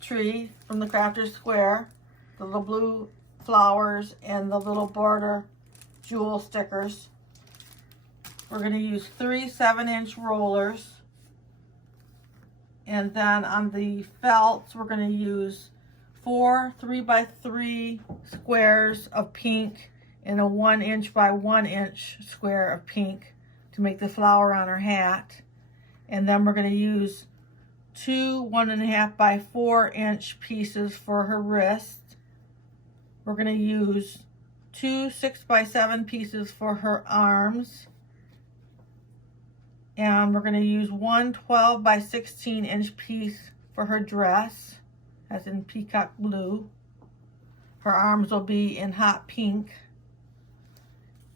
tree from the Crafter Square, the little blue flowers and the little border jewel stickers. We're going to use 3 7-inch rollers. And then on the felts, we're going to use 4 3x3 squares of pink and a 1 inch by 1 inch square of pink to make the flower on her hat. And then we're going to use 2 1.5 by 4 inch pieces for her wrist. We're going to use 2 6 by 7 pieces for her arms. And we're going to use 1 12 by 16 inch piece for her dress, as in peacock blue. Her arms will be in hot pink.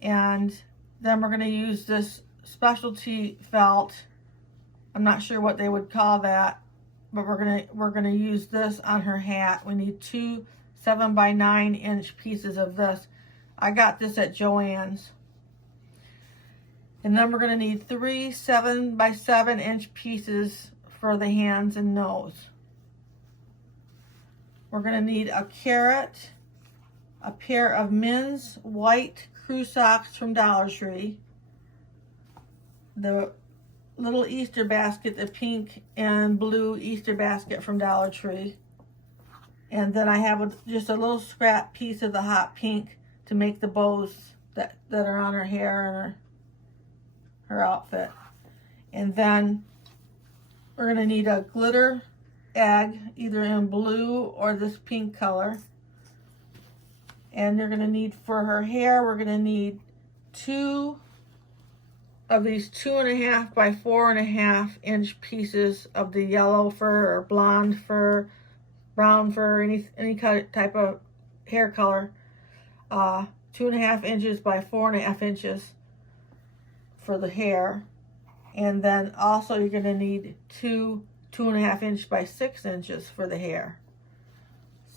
And then we're going to use this specialty felt. I'm not sure what they would call that, but we're gonna use this on her hat. We need 2 7 by 9 inch pieces of this. I got this at Joann's. And then we're going to need 3 7 by 7 inch pieces for the hands and nose. We're going to need a carrot, a pair of men's white crew socks from Dollar Tree, the little Easter basket, the pink and blue Easter basket from Dollar Tree. And then I have just a little scrap piece of the hot pink to make the bows that are on her hair and her outfit. And then we're going to need a glitter egg, either in blue or this pink color. And you're going to need, for her hair, we're going to need 2 of these 2.5 by 4.5 inch pieces of the yellow fur or blonde fur, brown fur, any type of hair color. 2.5 inches by 4.5 inches for the hair. And then also you're going to need 2 2.5 inch by 6 inches for the hair.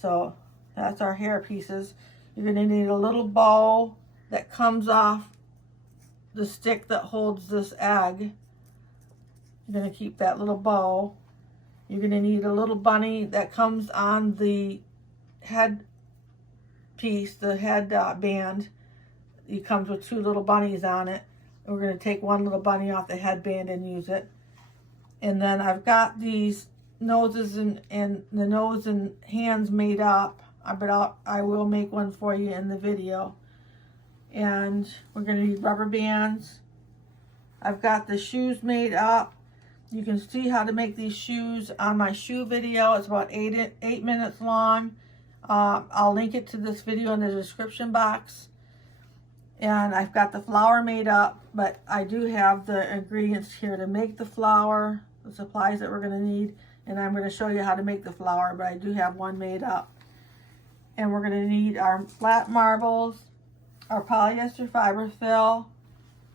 So that's our hair pieces. You're going to need a little bow that comes off the stick that holds this egg. You're going to keep that little bow. You're going to need a little bunny that comes on the head piece, the head band. It comes with 2 little bunnies on it. And we're going to take 1 little bunny off the headband and use it. And then I've got these noses and the nose and hands made up. But I will make one for you in the video. And we're going to need rubber bands. I've got the shoes made up. You can see how to make these shoes on my shoe video. It's about 8 minutes long. I'll link it to this video in the description box. And I've got the flower made up, but I do have the ingredients here to make the flower, the supplies that we're going to need. And I'm going to show you how to make the flower, but I do have one made up. And we're going to need our flat marbles, our polyester fiber fill.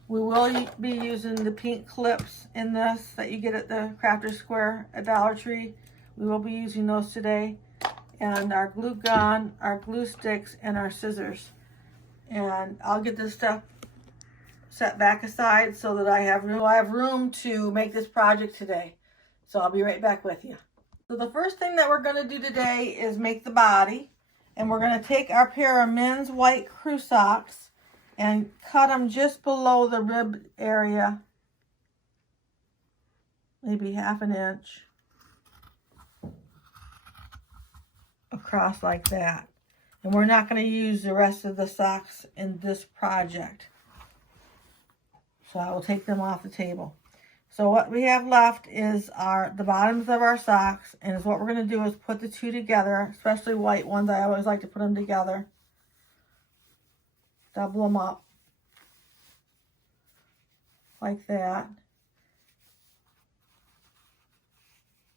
We will be using the pink clips in this that you get at the Crafter Square at Dollar Tree. We will be using those today. And our glue gun, our glue sticks, and our scissors. And I'll get this stuff set back aside so that I have room to make this project today. So I'll be right back with you. So the first thing that we're going to do today is make the body. And we're going to take our pair of men's white crew socks and cut them just below the rib area, maybe 1/2 inch across like that. And we're not going to use the rest of the socks in this project. So I will take them off the table. So what we have left is the bottoms of our socks. And what we're going to do is put the 2 together, especially white ones. I always like to put them together. Double them up. Like that.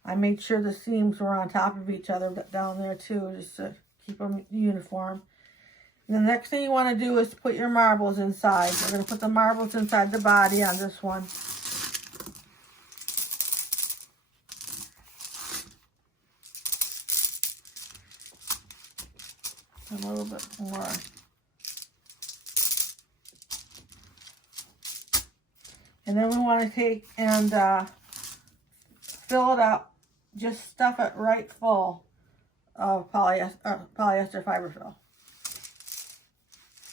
I made sure the seams were on top of each other down there too, just to keep them uniform. And the next thing you want to do is put your marbles inside. We're going to put the marbles inside the body on this one. A little bit more. And then we want to take and fill it up just stuff it right full of polyester fiber fill.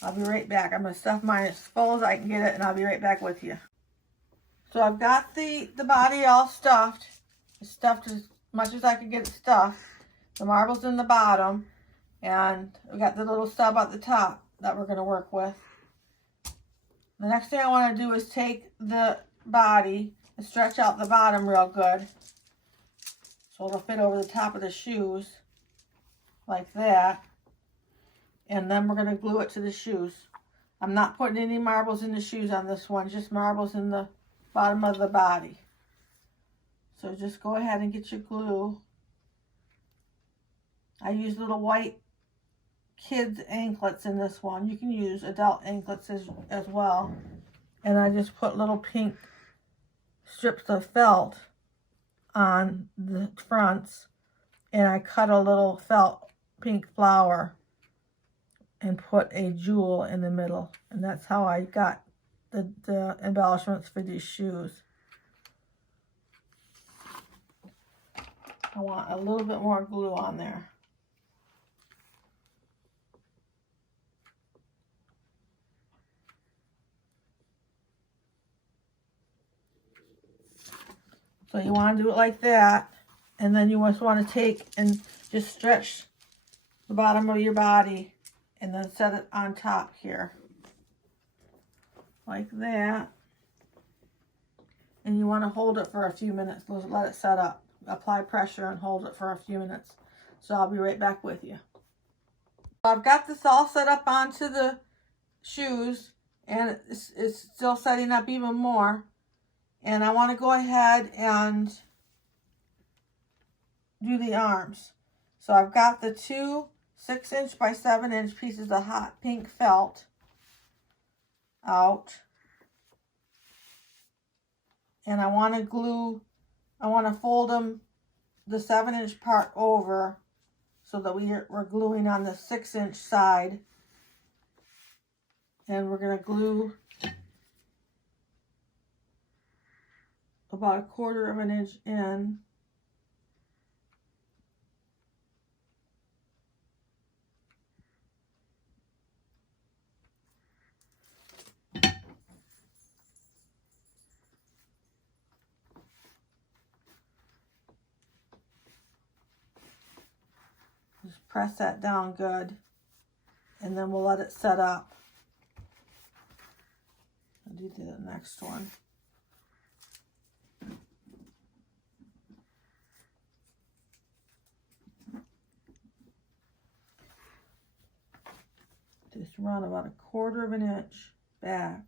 I'll be right back. I'm going to stuff mine as full as I can get it, and I'll be right back with you. So I've got the body all stuffed. Stuffed as much as I can get it stuffed. The marbles in the bottom, and we got the little stub at the top that we're going to work with. The next thing I want to do is take the body and stretch out the bottom real good, so it'll fit over the top of the shoes like that. And then we're going to glue it to the shoes. I'm not putting any marbles in the shoes on this one, just marbles in the bottom of the body. So just go ahead and get your glue. I use little white kids anklets in this one. You can use adult anklets as well. And I just put little pink strips of felt on the fronts, and I cut a little felt pink flower and put a jewel in the middle, and that's how I got the embellishments for these shoes. I want a little bit more glue on there. So you want to do it like that, and then you just want to take and just stretch the bottom of your body and then set it on top here like that. And you want to hold it for a few minutes. Let it set up. Apply pressure and hold it for a few minutes. So I'll be right back with you. So I've got this all set up onto the shoes, and it's still setting up even more. And I want to go ahead and do the arms. So I've got the two 6" by 7" pieces of hot pink felt out. And I want to fold them the 7" part over so that we're gluing on the 6" side. And we're going to glue about 1/4 inch in. Just press that down good, and then we'll let it set up. I'll do the next one. Just run about 1/4 inch back.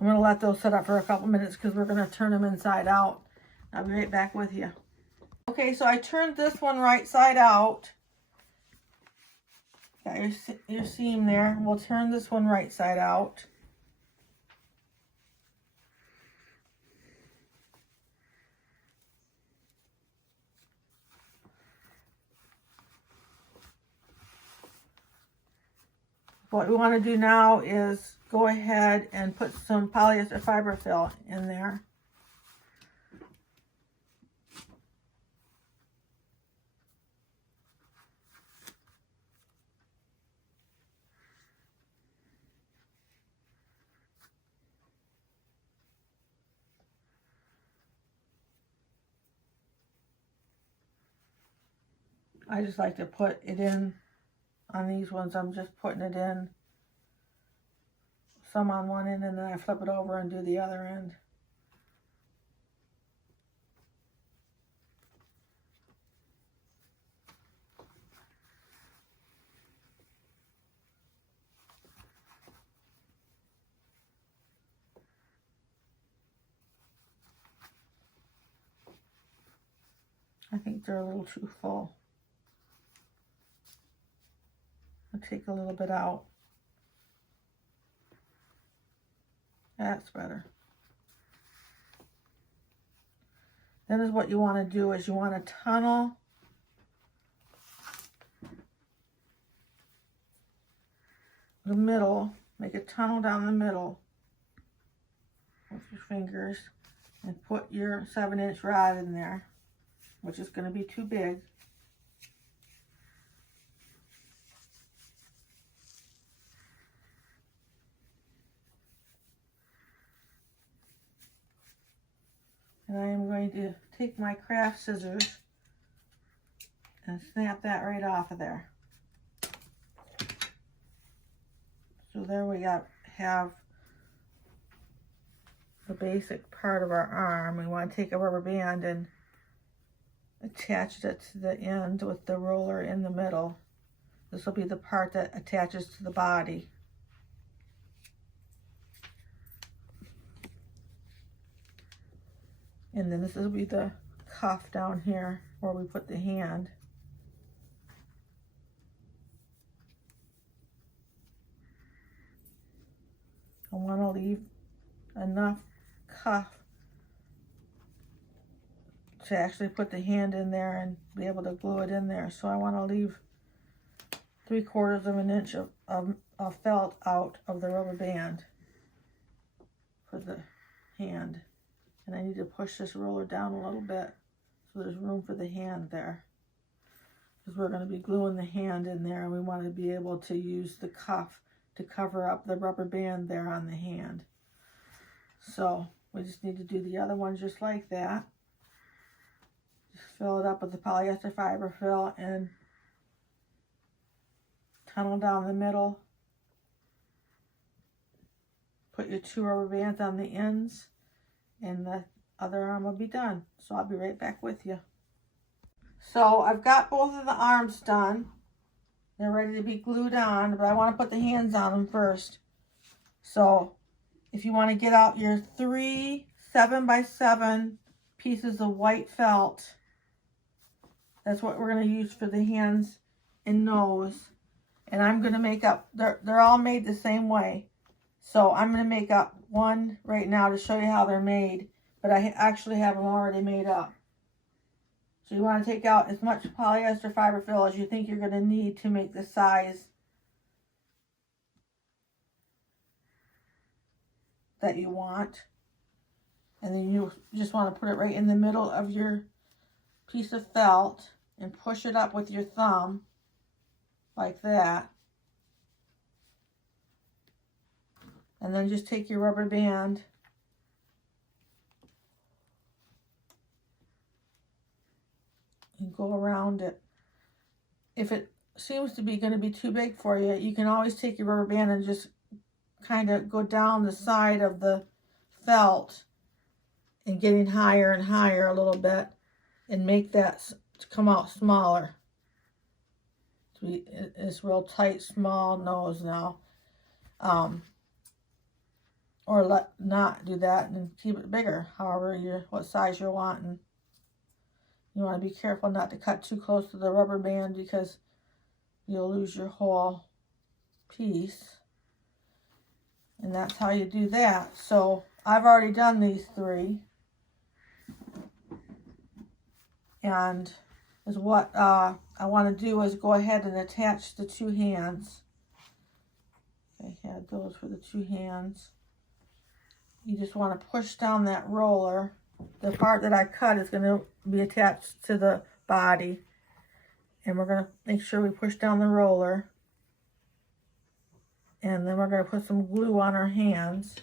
I'm going to let those set up for a couple minutes because we're going to turn them inside out. I'll be right back with you. Okay, so I turned this one right side out. Got your seam there. We'll turn this one right side out. What we want to do now is go ahead and put some polyester fiber fill in there. I just like to put it in on these ones. I'm just putting it in some on one end, and then I flip it over and do the other end. I think they're a little too full. I'll take a little bit out. That's better. Then is what you want to do is you want to tunnel the middle, make a tunnel down the middle with your fingers and put your 7-inch rod in there, which is going to be too big. And I am going to take my craft scissors and snap that right off of there. So there we have the basic part of our arm. We want to take a rubber band and attach it to the end with the roller in the middle. This will be the part that attaches to the body. And then this will be the cuff down here where we put the hand. I want to leave enough cuff to actually put the hand in there and be able to glue it in there. So I want to leave 3/4 of an inch of felt out of the rubber band for the hand. And I need to push this roller down a little bit so there's room for the hand there. Because we're going to be gluing the hand in there, and we want to be able to use the cuff to cover up the rubber band there on the hand. So we just need to do the other one just like that. Just fill it up with the polyester fiber fill and tunnel down the middle. Put your 2 rubber bands on the ends, and the other arm will be done. So I'll be right back with you. So I've got both of the arms done. They're ready to be glued on, but I want to put the hands on them first. So if you want to get out your 3 7x7 pieces of white felt, that's what we're going to use for the hands and nose. And I'm going to make up, they're all made the same way. So I'm going to make up one right now to show you how they're made, but I actually have them already made up. So you want to take out as much polyester fiber fill as you think you're going to need to make the size that you want. And then you just want to put it right in the middle of your piece of felt and push it up with your thumb like that. And then just take your rubber band and go around it. If it seems to be going to be too big for you, you can always take your rubber band and just kind of go down the side of the felt and getting higher and higher a little bit and make that to come out smaller. It's real tight, small nose now. Or not do that and keep it bigger, however what size you're wanting. You want to be careful not to cut too close to the rubber band because you'll lose your whole piece. And that's how you do that. So I've already done these 3. And is what I want to do is go ahead and attach the 2 hands. I had those for the 2 hands. You just want to push down that roller. The part that I cut is going to be attached to the body. And we're going to make sure we push down the roller. And then we're going to put some glue on our hands.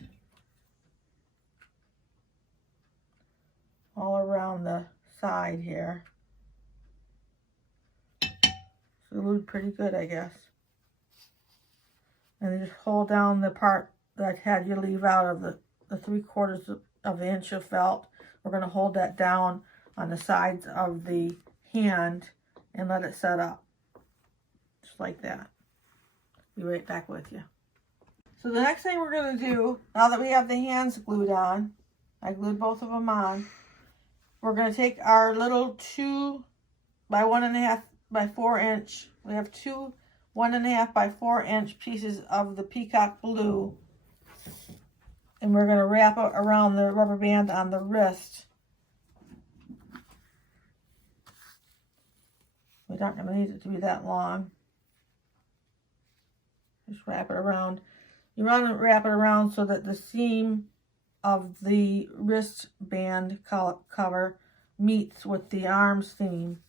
All around the side here. So glued pretty good, I guess. And then just hold down the part that I had you leave out of the 3/4 of an inch of felt. We're going to hold that down on the sides of the hand and let it set up. Just like that. Be right back with you. So the next thing we're going to do, now that we have the hands glued on, I glued both of them on, we're going to take our little 2 by 1.5 by 4 inch. We have 2 1.5 by 4 inch pieces of the peacock blue. And we're going to wrap it around the rubber band on the wrist. We're not going to need it to be that long. Just wrap it around. You want to wrap it around so that the seam of the wristband cover meets with the arm seam.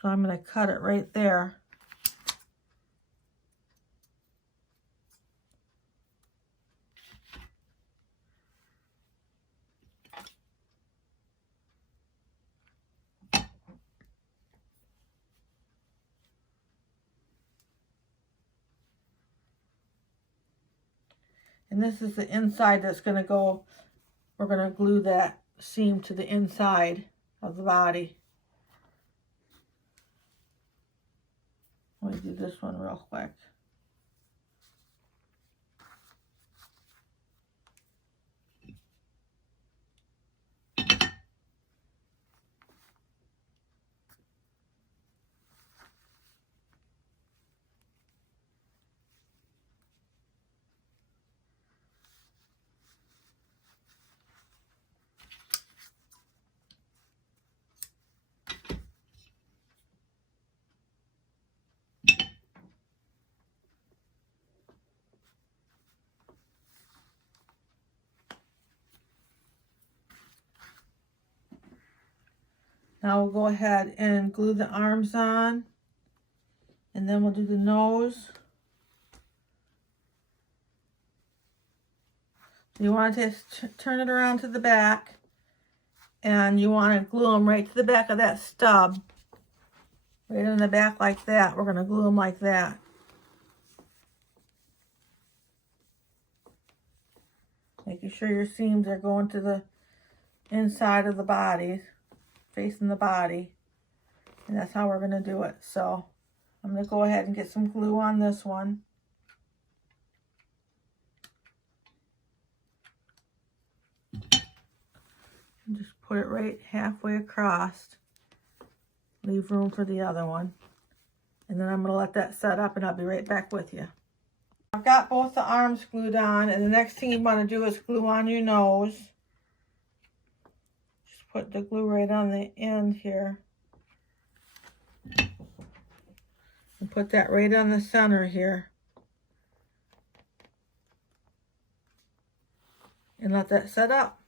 So I'm going to cut it right there. And this is the inside that's going to go, we're going to glue that seam to the inside of the body. Let me do this one real quick. Now we'll go ahead and glue the arms on, and then we'll do the nose. You want to turn it around to the back, and you want to glue them right to the back of that stub. Right in the back like that. We're going to glue them like that. Making sure your seams are going to the inside of the body, facing the body. And that's how we're going to do it. So I'm going to go ahead and get some glue on this one. And just put it right halfway across. Leave room for the other one. And then I'm going to let that set up, and I'll be right back with you. I've got both the arms glued on, and the next thing you want to do is glue on your nose. Just put the glue right on the end here. And put that right on the center here. And let that set up.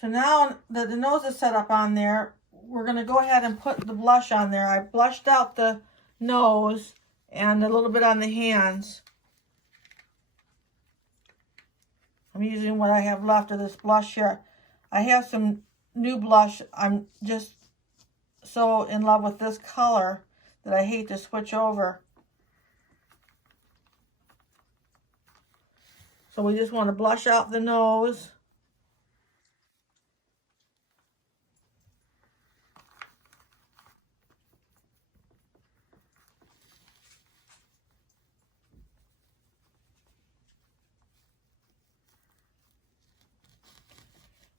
So now that the nose is set up on there, we're going to go ahead and put the blush on there. I blushed out the nose and a little bit on the hands. I'm using what I have left of this blush here. I have some new blush. I'm just so in love with this color that I hate to switch over. So we just want to blush out the nose.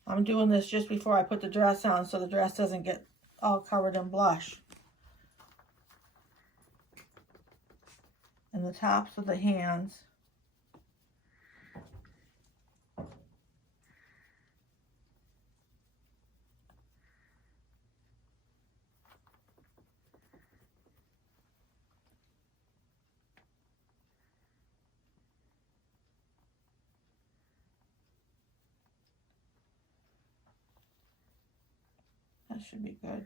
I'm doing this just before I put the dress on so the dress doesn't get all covered in blush. And the tops of the hands. That should be good.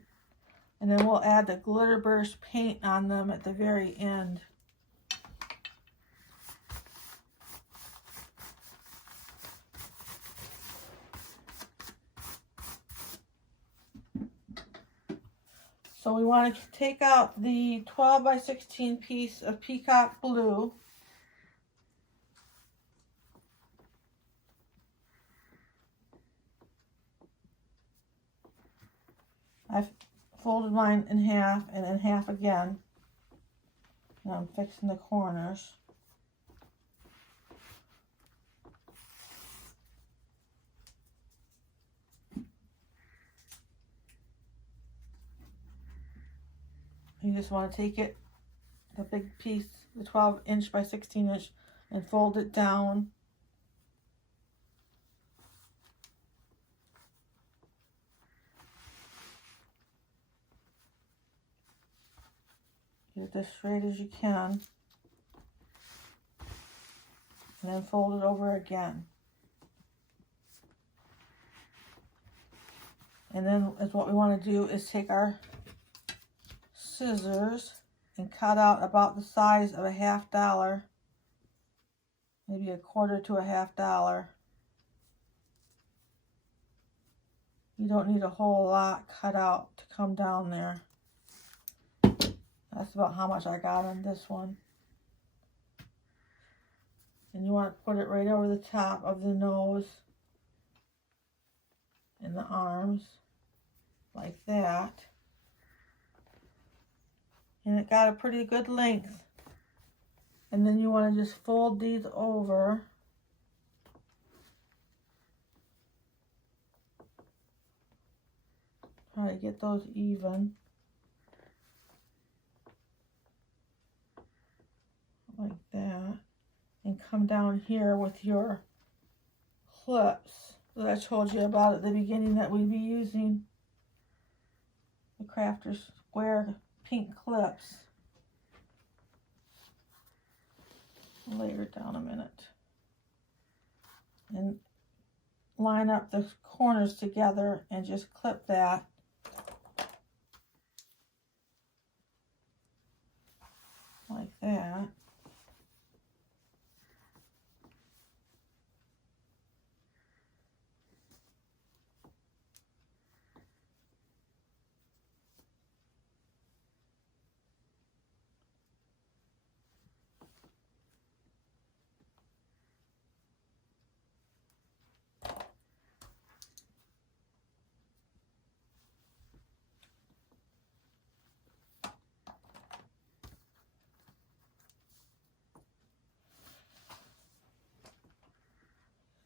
And then we'll add the glitter burst paint on them at the very end. So we want to take out the 12 by 16 piece of peacock blue. I've folded mine in half and in half again. Now I'm fixing the corners. just want to take it, the big piece, the 12" by 16" and fold it down. Get it as straight as you can. And then fold it over again. And then what we want to do is take our scissors and cut out about the size of a $50, maybe a quarter to a $50. You don't need a whole lot cut out to come down there. That's about how much I got on this one. And you want to put it right over the top of the nose and the arms, like that. And it got a pretty good length. And then you want to just fold these over. Try to get those even. Like that. And come down here with your clips that I told you about at the beginning that we'd be using. The Crafter Square pink clips. Layer it down a minute. And line up the corners together and just clip that. Like that.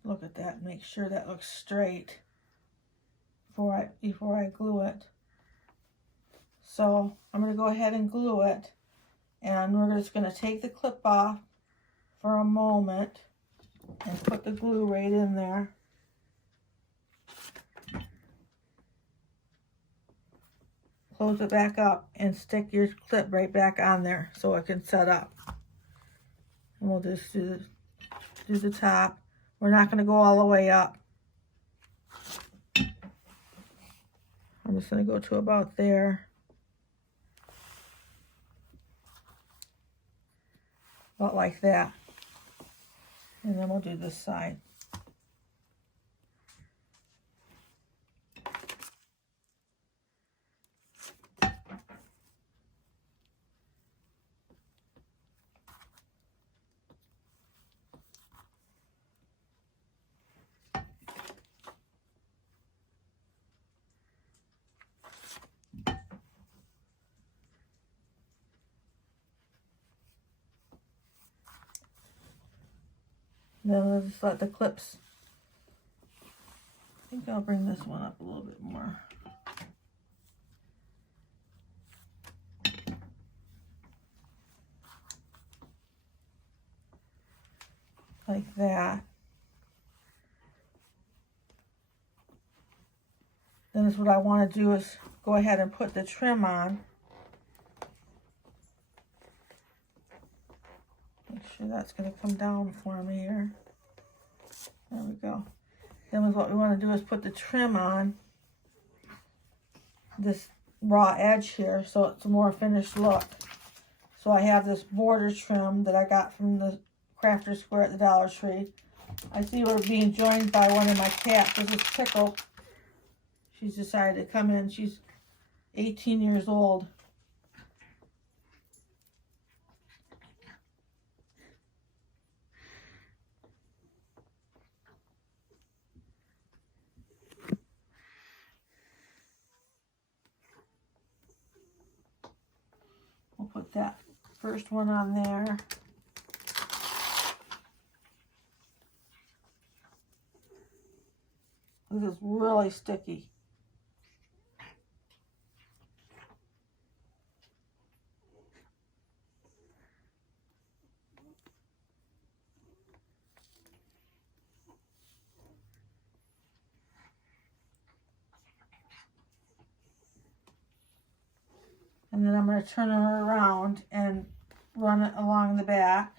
Look at that, make sure that looks straight before I glue it. So I'm going to go ahead and glue it, and we're just going to take the clip off for a moment and put the glue right in there. Close it back up and stick your clip right back on there so it can set up. And we'll just do the top. We're not going to go all the way up. I'm just going to go to about there. About like that. And then we'll do this side. Then we'll just let the clips, I think I'll bring this one up a little bit more. Like that. Then is what I want to do is go ahead and put the trim on. Make sure that's going to come down for me here. There we go. Then what we want to do is put the trim on this raw edge here so it's a more finished look. So I have this border trim that I got from the Crafter Square at the Dollar Tree. I see we're being joined by one of my cats. This is Pickle. She's decided to come in. She's 18 years old. We'll put that first one on there. This is really sticky. then I'm going to turn her around and run it along the back.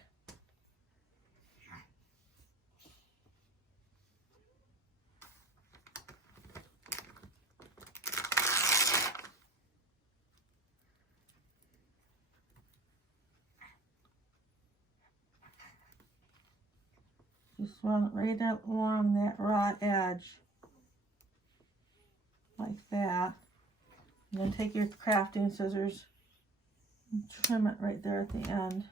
Just run it right along that raw edge, like that. And then take your crafting scissors and trim it right there at the end.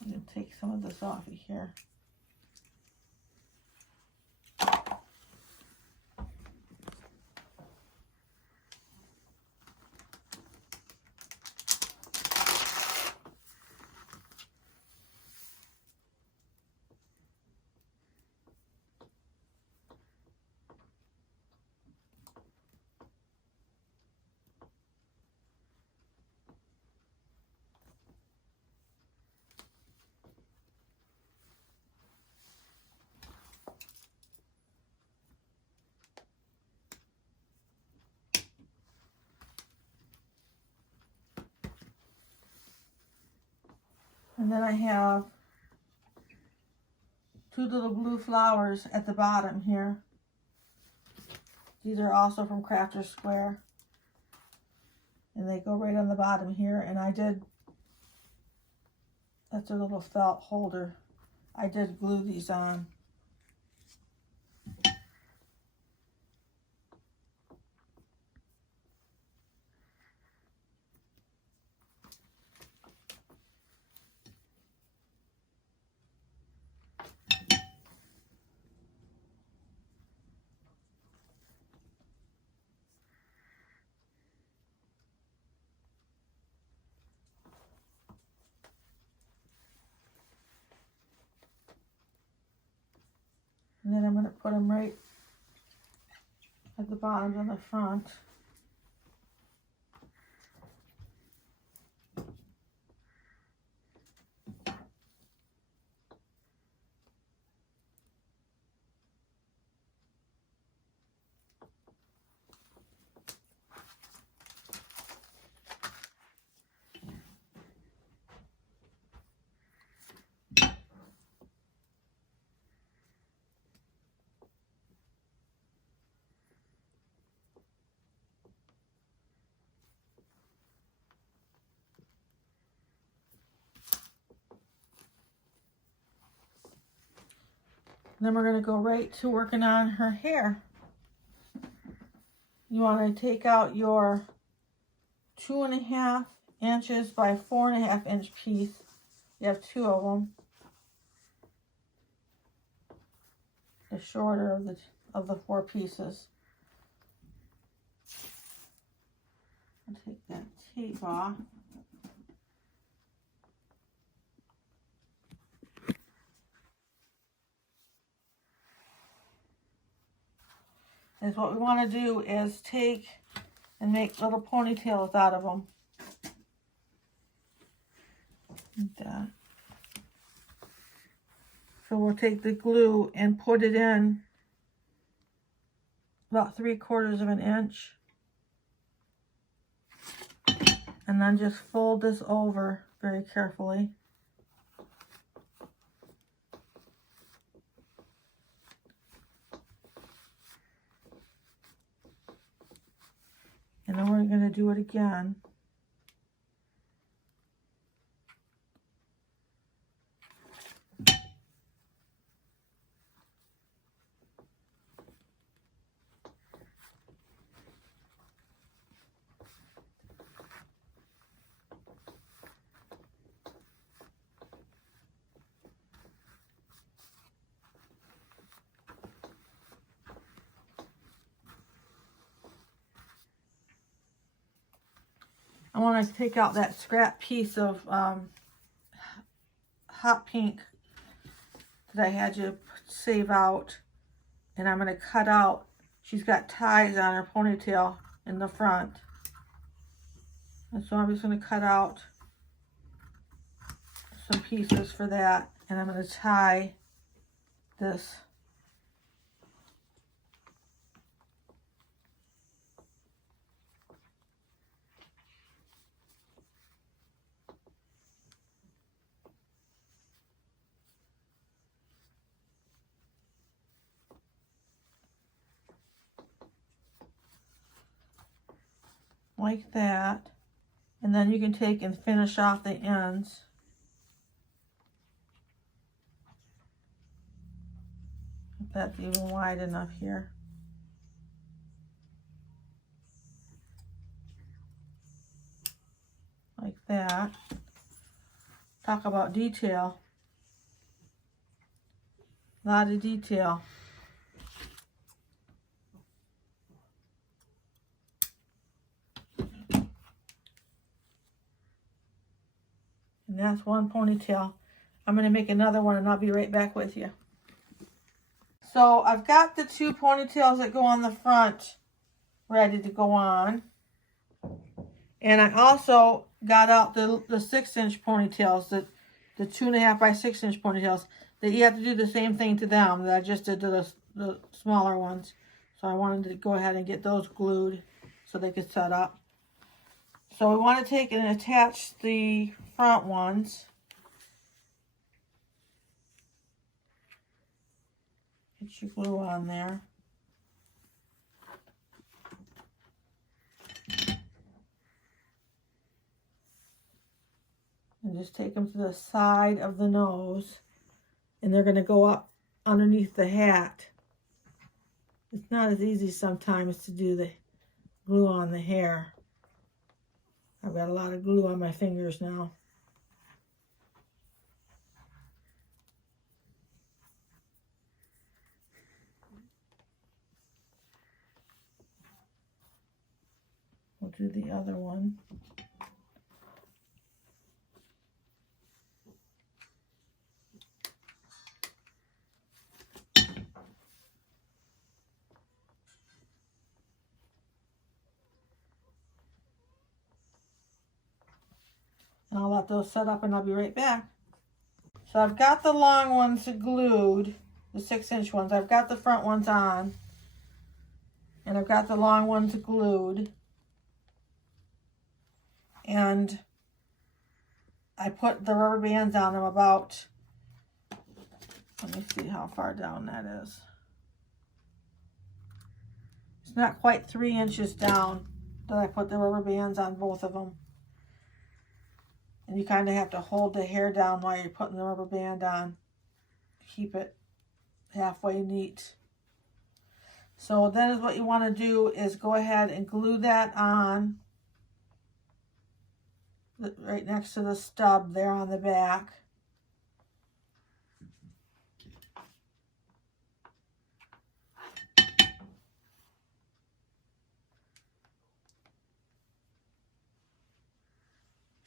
I'm going to take some of this off of here. And then I have two little blue flowers at the bottom here. These are also from Crafter's Square. And they go right on the bottom here. And that's a little felt holder. I did glue these on. And then I'm going to put them right at the bottom and the front. Then we're going to go right to working on her hair. You want to take out your 2.5 inches by 4.5 inch piece. You have two of them. The shorter of the four pieces. I'll take that tape off. And what we want to do is take and make little ponytails out of them. Like that. So we'll take the glue and put it in about 3/4 inch. And then just fold this over very carefully. And then we're going to do it again. I want to take out that scrap piece of hot pink that I had you save out, and I'm going to cut out. She's got ties on her ponytail in the front, and so I'm just going to cut out some pieces for that, and I'm going to tie this like that, and then you can take and finish off the ends. If that's even wide enough here. Like that. Talk about detail. A lot of detail. And that's one ponytail. I'm going to make another one and I'll be right back with you. So I've got the two ponytails that go on the front ready to go on. And I also got out the 6-inch ponytails, the 2.5 by 6-inch ponytails, that you have to do the same thing to them that I just did to the smaller ones. So I wanted to go ahead and get those glued so they could set up. So we want to take and attach the front ones. Get your glue on there. And just take them to the side of the nose. And they're going to go up underneath the hat. It's not as easy sometimes to do the glue on the hair. I've got a lot of glue on my fingers now. We'll do the other one. And I'll let those set up and I'll be right back. So I've got the long ones glued, the 6-inch ones. I've got the front ones on. And I've got the long ones glued. And I put the rubber bands on them about, let me see how far down that is. It's not quite 3 inches down that I put the rubber bands on both of them. And you kind of have to hold the hair down while you're putting the rubber band on. Keep it halfway neat. So then what you want to do is go ahead and glue that on right next to the stub there on the back.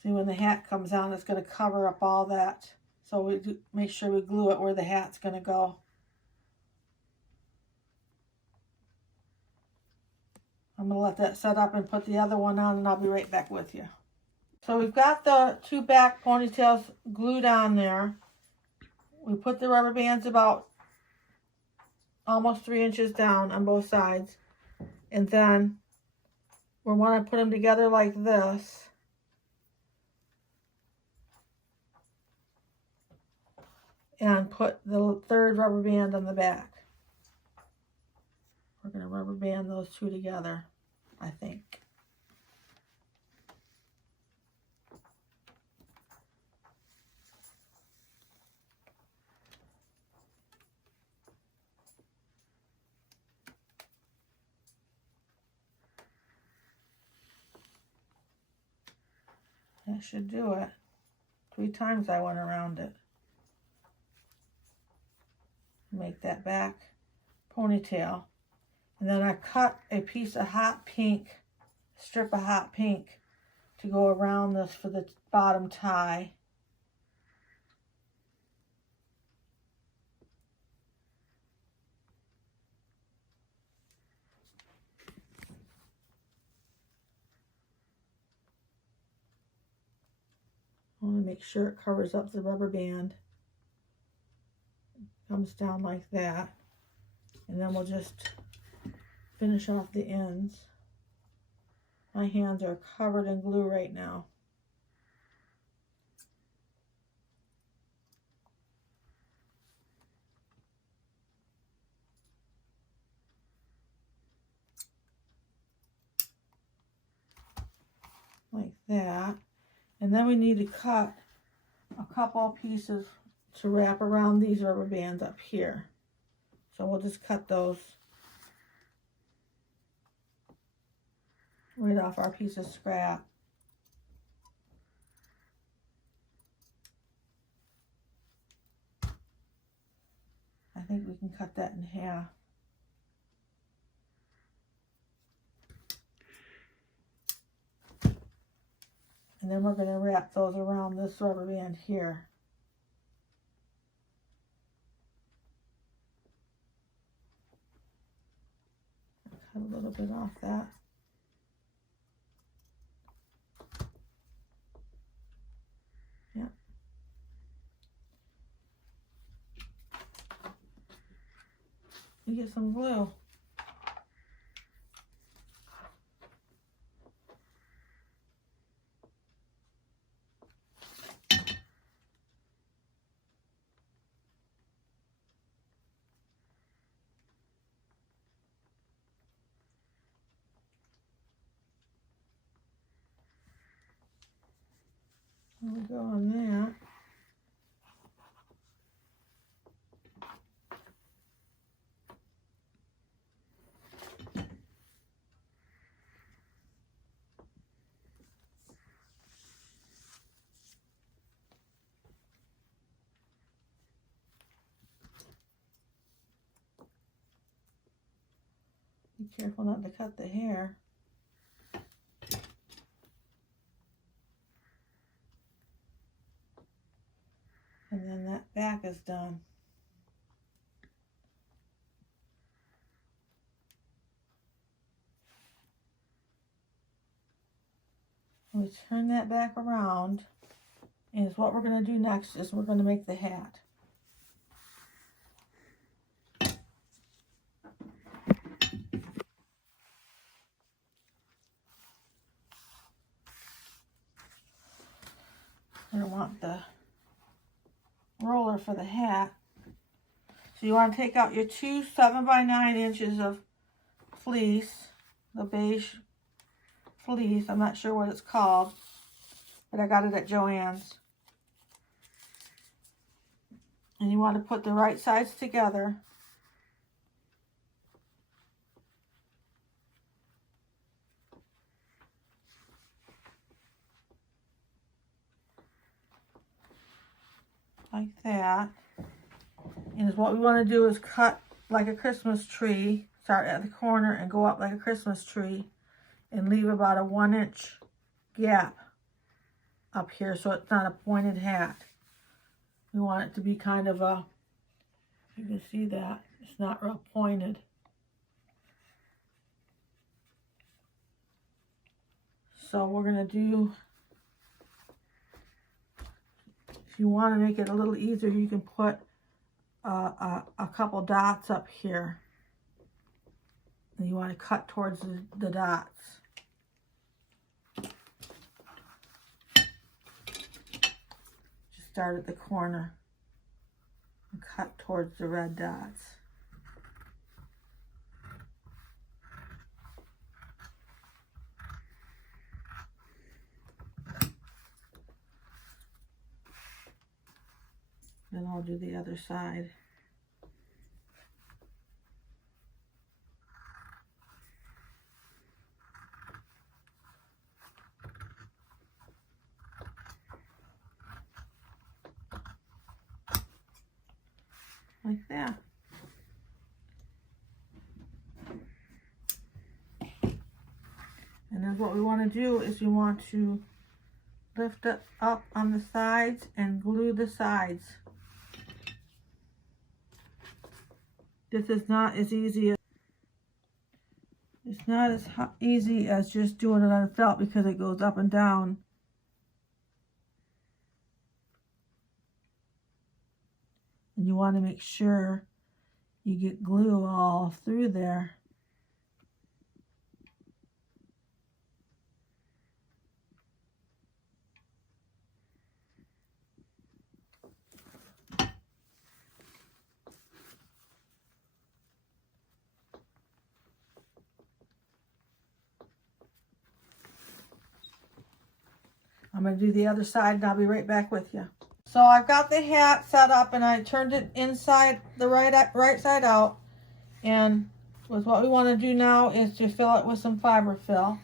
See, when the hat comes on, it's going to cover up all that. So we do make sure we glue it where the hat's going to go. I'm going to let that set up and put the other one on, and I'll be right back with you. So we've got the two back ponytails glued on there. We put the rubber bands about almost 3 inches down on both sides. And then we want to put them together like this. And put the third rubber band on the back. We're going to rubber band those two together, I think. That should do it. 3 times I went around it. Make that back ponytail. And then I cut a piece of hot pink, strip of hot pink, to go around this for the bottom tie. want to make sure it covers up the rubber band. Comes down like that. And then we'll just finish off the ends. My hands are covered in glue right now. Like that. And then we need to cut a couple pieces to wrap around these rubber bands up here. So we'll just cut those right off our piece of scrap. I think we can cut that in half. And then we're going to wrap those around this rubber band here. Cut a little bit off that. Yeah. You get some glue. There we go on that. Be careful not to cut the hair. And then that back is done. We turn that back around, and what we're going to do next is we're going to make the hat. I don't want the roller for the hat. So you want to take out your two 7x9 inches of fleece, the beige fleece. I'm not sure what it's called, but I got it at Joann's. And you want to put the right sides together. Like that. And what we want to do is cut like a Christmas tree. Start at the corner and go up like a Christmas tree. And leave about a 1-inch gap up here so it's not a pointed hat. We want it to be kind of a, you can see that, it's not real pointed. So we're going to do, if you want to make it a little easier, you can put a couple dots up here. And you want to cut towards the dots. Just start at the corner and cut towards the red dots. Then I'll do the other side. Like that. And then what we want to do is we want to lift it up on the sides and glue the sides. This is not as easy as just doing it on felt because it goes up and down. want to make sure you get glue all through there. I'm going to do the other side and I'll be right back with you. So I've got the hat set up and I turned it inside the right side out. And what we want to do now is to fill it with some fiber fill.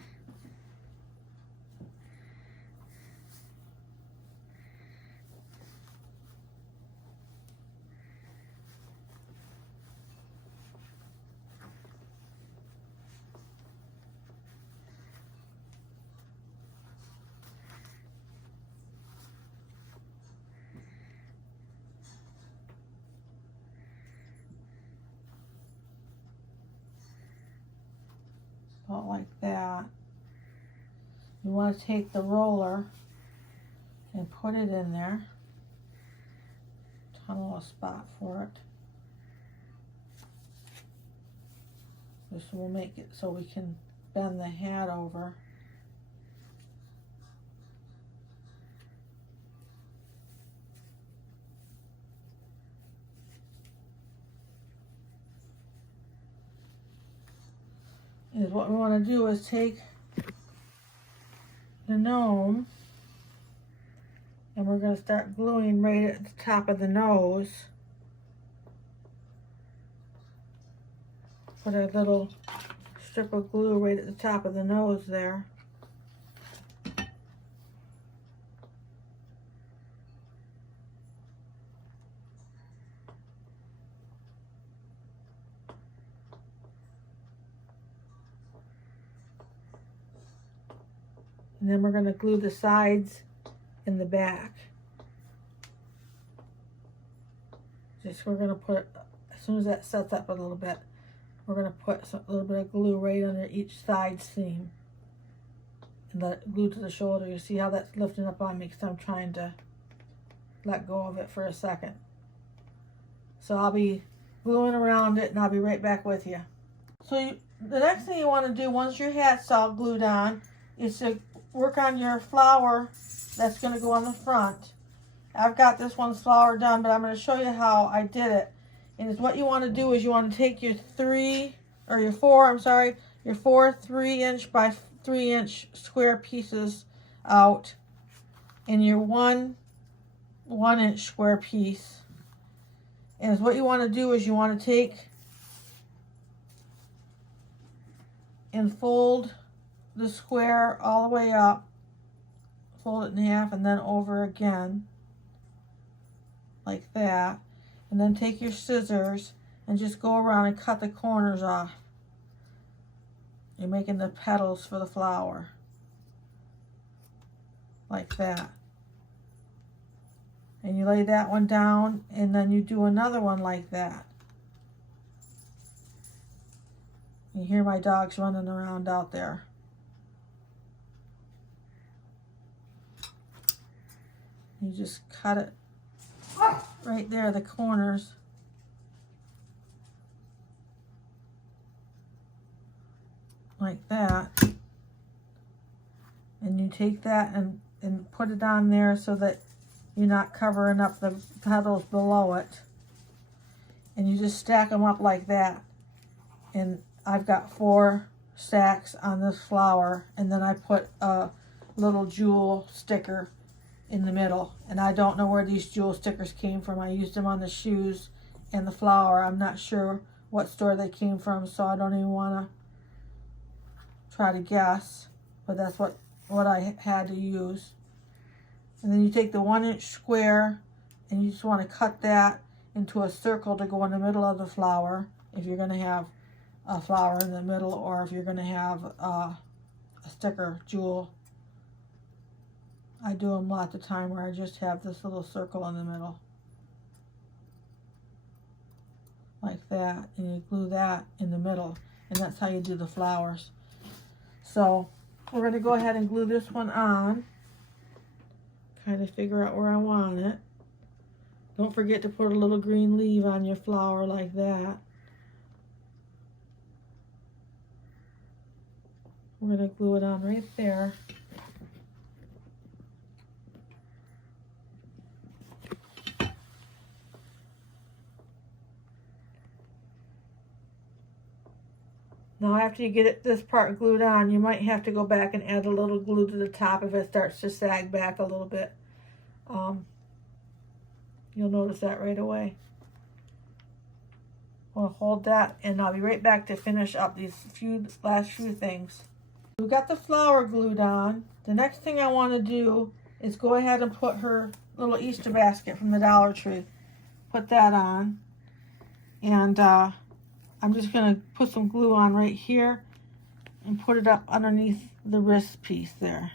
About like that. You want to take the roller and put it in there. Tunnel a spot for it. This will make it so we can bend the hat over. Is what we want to do is take the gnome and we're going to start gluing right at the top of the nose. Put a little strip of glue right at the top of the nose there. And then we're going to glue the sides and the back. We're going to put, as soon as that sets up a little bit, we're going to put a little bit of glue right under each side seam. And let it glue to the shoulder. You see how that's lifting up on me because I'm trying to let go of it for a second. So I'll be gluing around it and I'll be right back with you. So the next thing you want to do once your hat's all glued on is to work on your flower that's going to go on the front. I've got this one's flower done, but I'm going to show you how I did it. And it's what you want to do is you want to take your four 3-inch by 3-inch square pieces out, and your 1-inch square piece. And what you want to do is you want to take and fold the square all the way up, fold it in half, and then over again, like that. And then take your scissors and just go around and cut the corners off. You're making the petals for the flower, like that. And you lay that one down, and then you do another one like that. You hear my dogs running around out there. You just cut it right there, the corners. Like that. And you take that and put it on there so that you're not covering up the petals below it. And you just stack them up like that. And I've got 4 stacks on this flower, and then I put a little jewel sticker in the middle. And I don't know where these jewel stickers came from. I used them on the shoes and the flower. I'm not sure what store they came from, so I don't even want to try to guess, but that's what I had to use. And then you take the 1-inch square and you just want to cut that into a circle to go in the middle of the flower, if you're going to have a flower in the middle, or if you're going to have a sticker jewel. I do them lots of time where I just have this little circle in the middle, like that, and you glue that in the middle, and that's how you do the flowers. So we're going to go ahead and glue this one on, kind of figure out where I want it. Don't forget to put a little green leaf on your flower like that. We're going to glue it on right there. Now after you get this part glued on, you might have to go back and add a little glue to the top if it starts to sag back a little bit. You'll notice that right away. We'll hold that and I'll be right back to finish up these last few things. We've got the flower glued on. The next thing I want to do is go ahead and put her little Easter basket from the Dollar Tree. Put that on. And I'm just going to put some glue on right here and put it up underneath the wrist piece there.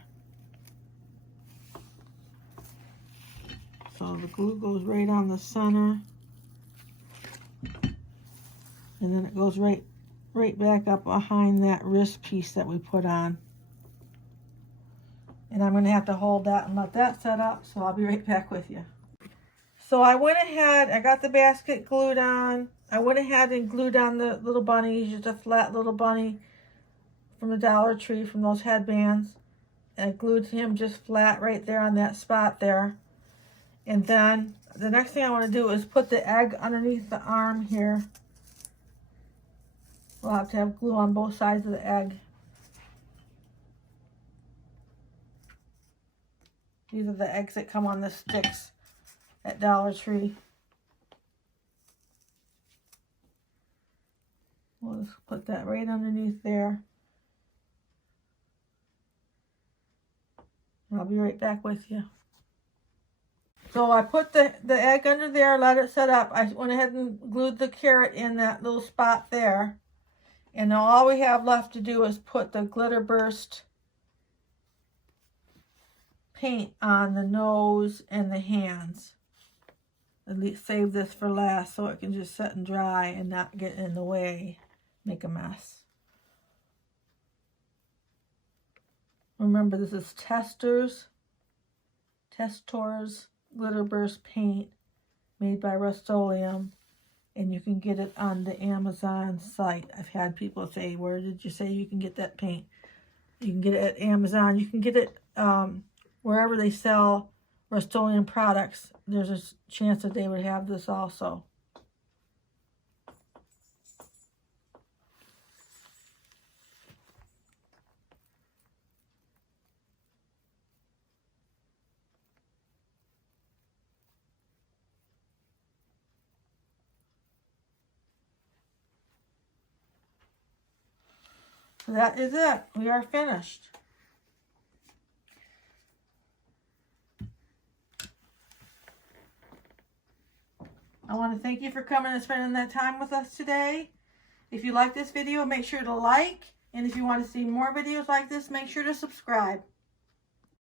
So the glue goes right on the center. And then it goes right back up behind that wrist piece that we put on. And I'm going to have to hold that and let that set up, so I'll be right back with you. So I went ahead, I got the basket glued on. I went ahead and glued on the little bunny, just a flat little bunny from the Dollar Tree, from those headbands. And I glued him just flat right there on that spot there. And then the next thing I want to do is put the egg underneath the arm here. We'll have to have glue on both sides of the egg. These are the eggs that come on the sticks at Dollar Tree. We'll just put that right underneath there. I'll be right back with you. So I put the egg under there, let it set up. I went ahead and glued the carrot in that little spot there. And now all we have left to do is put the glitter burst paint on the nose and the hands. At least save this for last so it can just set and dry and not get in the way, make a mess. Remember, this is Testors Glitter Burst Paint made by Rust-Oleum. And you can get it on the Amazon site. I've had people say, where did you say you can get that paint? You can get it at Amazon. You can get it wherever they sell Rust-Oleum products. There's a chance that they would have this also. So that is it. We are finished. I want to thank you for coming and spending that time with us today. If you like this video, make sure to like. And if you want to see more videos like this, make sure to subscribe.